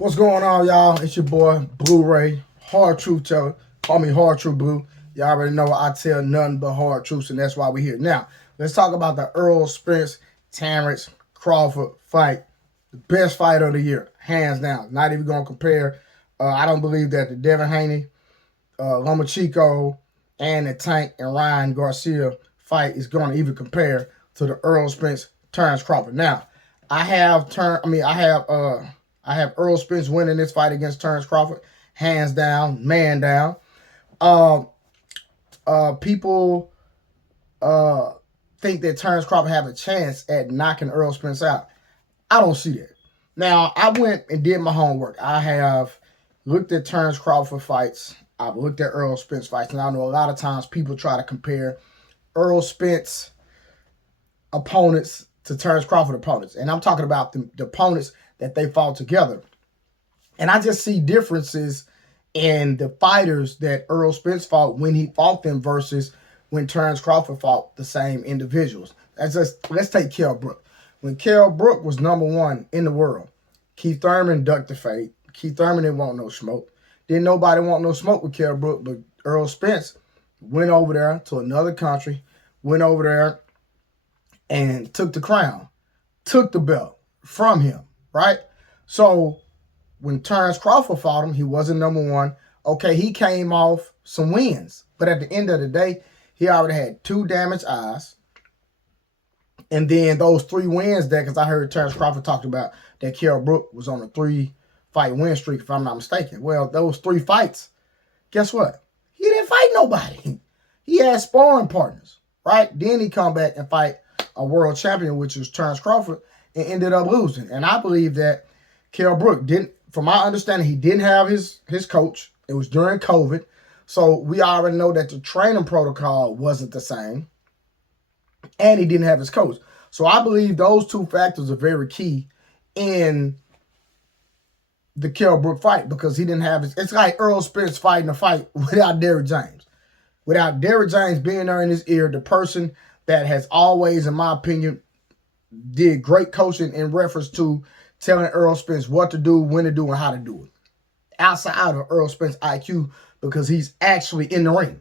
What's going on, y'all? It's your boy, Blu-ray, Hard Truth Teller. Call me Hard Truth Blue. Y'all already know I tell nothing but hard truths, and that's why we're here. Now, let's talk about the Errol Spence, Terence Crawford fight. The best fight of the year, hands down. Not even going to compare. I don't believe that the Devin Haney, Lomachenko, and the Tank and Ryan Garcia fight is going to even compare to the Errol Spence, Terence Crawford. Now, I have Errol Spence winning this fight against Terence Crawford, hands down, man down. People think that Terence Crawford have a chance at knocking Errol Spence out. I don't see that. Now, I went and did my homework. I have looked at Terence Crawford fights. I've looked at Errol Spence fights, and I know a lot of times people try to compare Errol Spence opponents to Terence Crawford opponents. And I'm talking about the opponents that they fought together. And I just see differences in the fighters that Errol Spence fought when he fought them versus when Terence Crawford fought the same individuals. Let's take Kell Brook. When Kell Brook was #1 in the world, Keith Thurman ducked the fate. Keith Thurman didn't want no smoke. Didn't nobody want no smoke with Kell Brook, but Errol Spence went over there to another country, went over there and took the crown, took the belt from him, right? So when Terence Crawford fought him, he wasn't #1. Okay, he came off some wins. But at the end of the day, he already had 2 damaged eyes. And then those 3 wins there, because I heard Terence Crawford talked about that Kell Brook was on a 3-fight win streak, if I'm not mistaken. Well, those 3 fights, guess what? He didn't fight nobody. He had sparring partners, right? Then he come back and fight a world champion, which was Terence Crawford, and ended up losing. And I believe that Kell Brook didn't, from my understanding, he didn't have his coach. It was during COVID. So we already know that the training protocol wasn't the same. And he didn't have his coach. So I believe those 2 factors are very key in the Kell Brook fight, because he didn't have his. It's like Errol Spence fighting a fight without Derrick James. Without Derrick James being there in his ear, the person that has always, in my opinion, did great coaching in reference to telling Errol Spence what to do, when to do, and how to do it. Outside of Errol Spence IQ, because he's actually in the ring.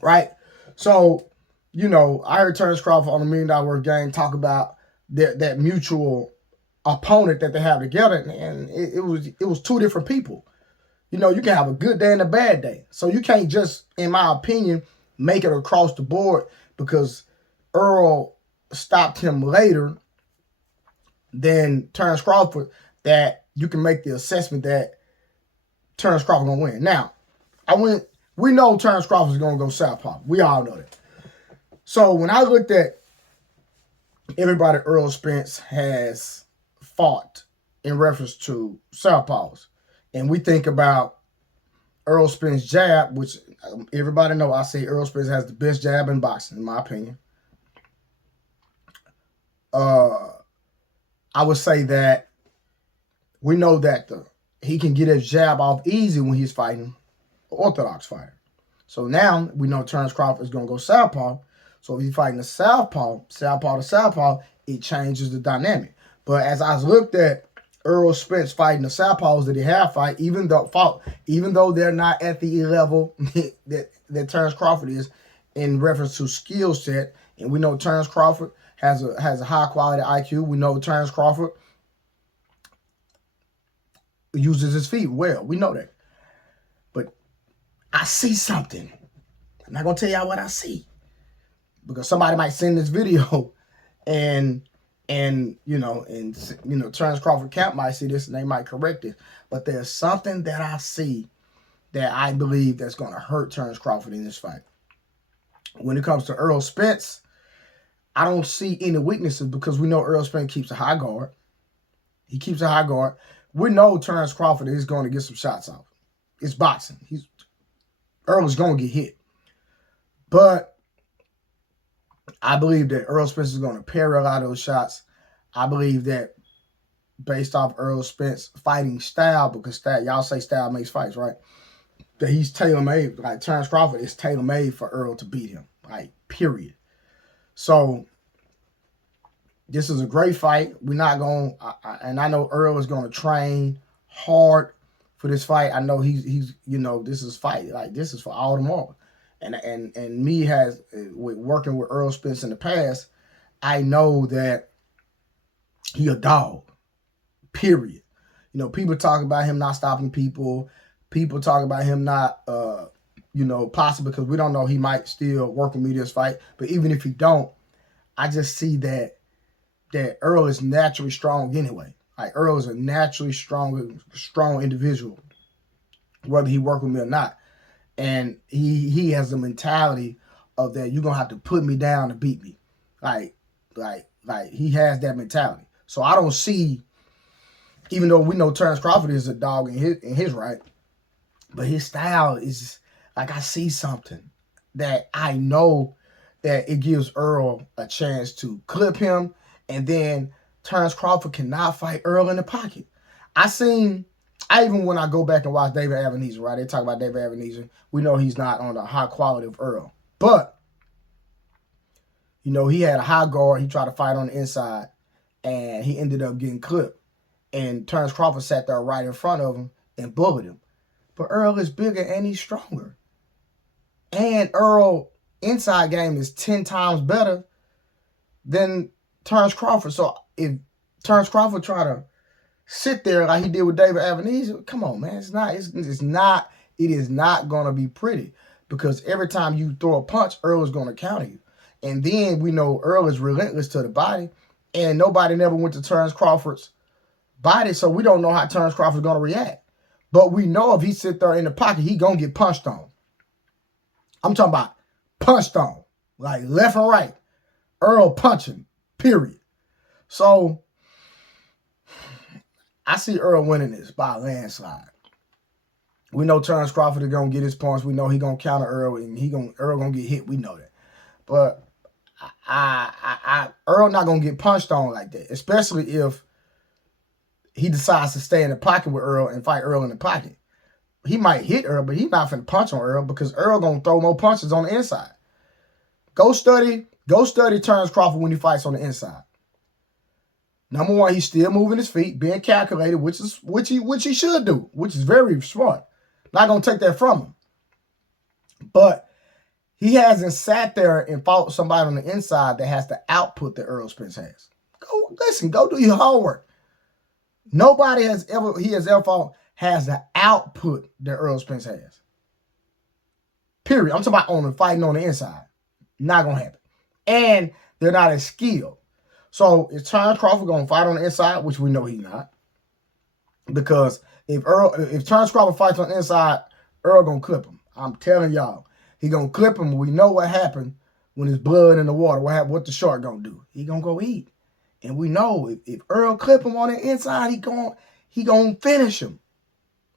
Right? So, you know, I heard Terence Crawford on the $1 Million Worth Game talk about that mutual opponent that they have together, and it was 2 different people. You know, you can have a good day and a bad day. So you can't just, in my opinion, make it across the board because Errol stopped him later than Terence Crawford, that you can make the assessment that Terence Crawford gonna win. Now, we know Terence Crawford is gonna go southpaw. We all know that. So when I looked at everybody Errol Spence has fought in reference to southpaws, and we think about Errol Spence jab, which everybody know I say Errol Spence has the best jab in boxing, in my opinion. I would say that we know that he can get his jab off easy when he's fighting an orthodox fighter. So now we know Terence Crawford is going to go southpaw. So if he's fighting a southpaw to southpaw, it changes the dynamic. But as I looked at Errol Spence fighting the southpaws that he have fight, even though they're not at the level that Terence Crawford is in reference to skill set, and we know Terence Crawford has a high quality IQ. We know Terence Crawford uses his feet well. We know that. But I see something. I'm not gonna tell y'all what I see, because somebody might send this video and Terence Crawford camp might see this and they might correct it. But there's something that I see that I believe that's going to hurt Terence Crawford in this fight. When it comes to Errol Spence, I don't see any weaknesses, because we know Errol Spence keeps a high guard. He keeps a high guard. We know Terence Crawford is going to get some shots off. It's boxing. Errol is going to get hit. But I believe that Errol Spence is going to parry a lot of those shots. I believe that based off Errol Spence fighting style, because y'all say style makes fights, right? That he's tailor-made. Like Terence Crawford is tailor-made for Errol to beat him. Like, period. So this is a great fight. We're not going, and I know Errol is going to train hard for this fight. I know he's you know, this is fight. Like, this is for all tomorrow. And me has, with working with Errol Spence in the past, I know that he a dog. Period. You know, people talk about him not stopping people. People talk about him not, you know, possibly, because we don't know, he might still work with me this fight. But even if he don't, I just see that Errol is naturally strong anyway. Like, Errol is a naturally strong individual, whether he work with me or not. And he has the mentality of that you're gonna have to put me down to beat me. Like he has that mentality. So I don't see, even though we know Terence Crawford is a dog in his right, but his style is like, I see something that I know that it gives Errol a chance to clip him, and then Terence Crawford cannot fight Errol in the pocket. Even when I go back and watch David Ebenezer, right? They talk about David Ebenezer. We know he's not on the high quality of Errol. But, you know, he had a high guard. He tried to fight on the inside, and he ended up getting clipped. And Terence Crawford sat there right in front of him and bullied him. But Errol is bigger and he's stronger. And Errol inside game is 10 times better than Terence Crawford. So if Terence Crawford try to sit there like he did with David Ebenezer, come on, man. It is not going to be pretty, because every time you throw a punch, Errol is going to counter you. And then we know Errol is relentless to the body, and nobody never went to Terence Crawford's body, so we don't know how Terence Crawford is going to react. But we know if he sit there in the pocket, he going to get punched on. I'm talking about punched on, like left and right. Errol punching, period. So I see Errol winning this by a landslide. We know Terence Crawford is going to get his points. We know he going to counter Errol, and Errol going to get hit. We know that. But Errol not going to get punched on like that, especially if he decides to stay in the pocket with Errol and fight Errol in the pocket. He might hit Errol, but he's not finna punch on Errol, because Errol going to throw more punches on the inside. Go study Terence Crawford when he fights on the inside. Number one, he's still moving his feet, being calculated, which he should do, which is very smart. Not going to take that from him. But he hasn't sat there and fought somebody on the inside that has the output that Errol Spence has. Go do your homework. Nobody has ever fought has the output that Errol Spence has. Period. I'm talking about fighting on the inside. Not going to happen. And they're not as skilled. So is Terence Crawford going to fight on the inside, which we know he's not? Because if Terence Crawford fights on the inside, Errol going to clip him. I'm telling y'all. He going to clip him. We know what happened when there's blood in the water. What the shark going to do? He going to go eat. And we know if Errol clip him on the inside, he going to finish him.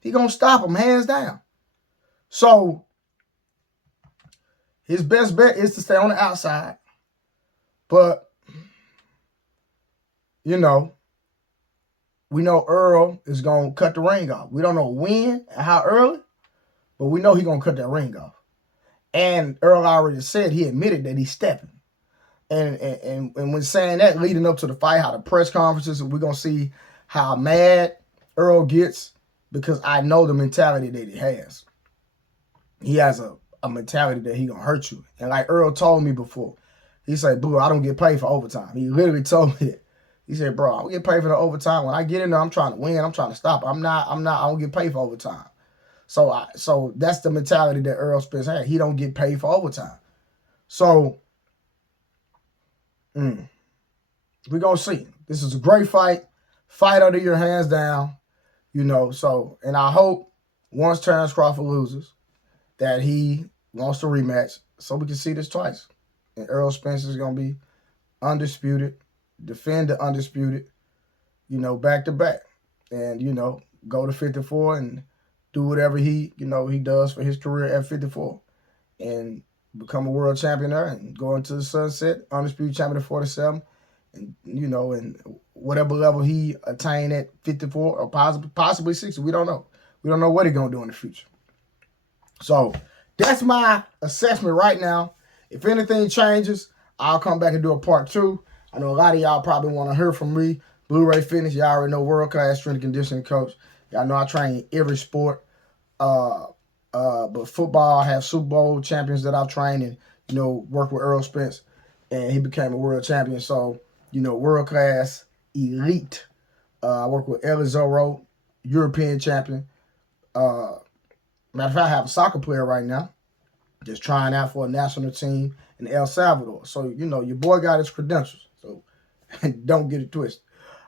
He going to stop him hands down. So his best bet is to stay on the outside. But, you know, we know Errol is going to cut the ring off. We don't know when and how early, but we know he's going to cut that ring off. And Errol already said, he admitted that he's stepping. And when saying that, leading up to the fight, how the press conferences, we're going to see how mad Errol gets, because I know the mentality that he has. He has a mentality that he going to hurt you. And like Errol told me before, he said, "Blue, I don't get paid for overtime." He literally told me that. He said, "Bro, I don't get paid for the overtime. When I get in there, I'm trying to win. I'm trying to stop. I don't get paid for overtime." So that's the mentality that Errol Spence had. He don't get paid for overtime. So we're going to see. This is a great fight. Fight of the year, hands down. You know, so, and I hope once Terence Crawford loses that he wants to rematch so we can see this twice. And Errol Spence is going to be undisputed, defend the undisputed, you know, back to back. And, you know, go to 54 and do whatever he does for his career at 54. And become a world champion there and go into the sunset, undisputed champion at 47. And, you know, and whatever level he attained at 54 or possibly 60, we don't know. We don't know what he's going to do in the future. So that's my assessment right now. If anything changes, I'll come back and do a part 2. I know a lot of y'all probably want to hear from me. Bluerayfitness, y'all already know, world-class strength and conditioning coach. Y'all know I train every sport. But football, I have Super Bowl champions that I've trained and, work with Errol Spence, and he became a world champion. So, world class, elite. I work with Elizoro, European champion. Matter of fact, I have a soccer player right now, just trying out for a national team in El Salvador. So, your boy got his credentials. So, don't get it twisted.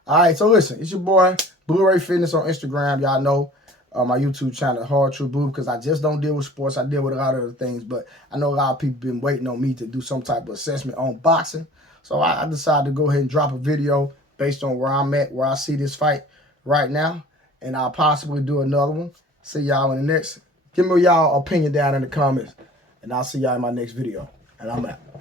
All right, so listen, it's your boy, Bluerayfitness on Instagram. Y'all know my YouTube channel, Hard True Blue, because I just don't deal with sports. I deal with a lot of other things, but I know a lot of people been waiting on me to do some type of assessment on boxing. So I decided to go ahead and drop a video based on where I'm at, where I see this fight right now, and I'll possibly do another one. See y'all in the next. Give me y'all opinion down in the comments, and I'll see y'all in my next video. And I'm out.